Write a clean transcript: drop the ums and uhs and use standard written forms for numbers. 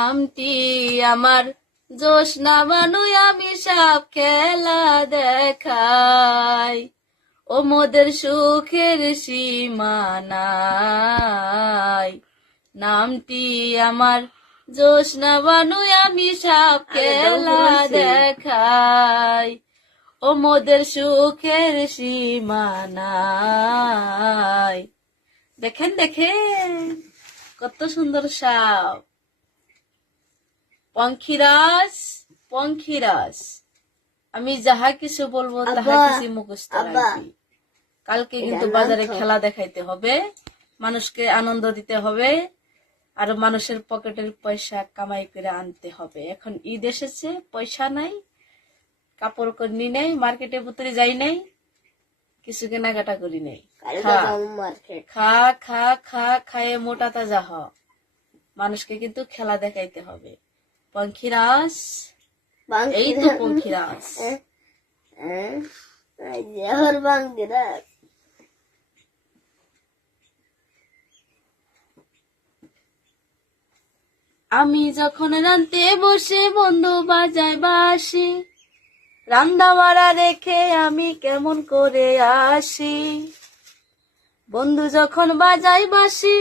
নামটি আমার জোছনা বানুই আমি সব খেলা দেখাই, ও মোদের সুখের সীমানাই। নামটি আমার জোছনা বানুই আমি সব খেলা দেখাই, ও মোদের সুখের সীমানাই। দেখেন দেখেন কত সুন্দর সাপ। পঙ্খিরাজ পঙ্খিরাজ, আমি যাহা কিছু বলবো তাহা কিছু মুখস্থ রাখবি। কালকে কিন্তু বাজারে খেলা দেখাইতে হবে, মানুষকে আনন্দ দিতে হবে, আর মানুষের পকেটের পয়সা কামাই করে আনতে হবে। এখন ঈদ এসেছে, পয়সা নাই, কাপড় করি নাই, মার্কেটে ভিতরে যাই নাই, কিছু কেনাকাটা করি নাই। খা খা খা খায়ে মোটা তাজা হ। মানুষকে কিন্তু খেলা দেখাইতে হবে। পঙ্খিরাজ, এই তো পঙ্খিরাজ। আমি যখন রান্তে বসে বন্ধু বাজায় বাসি, রান্না বাড়া রেখে আমি কেমন করে আসি। বন্ধু যখন বাজায় বাসি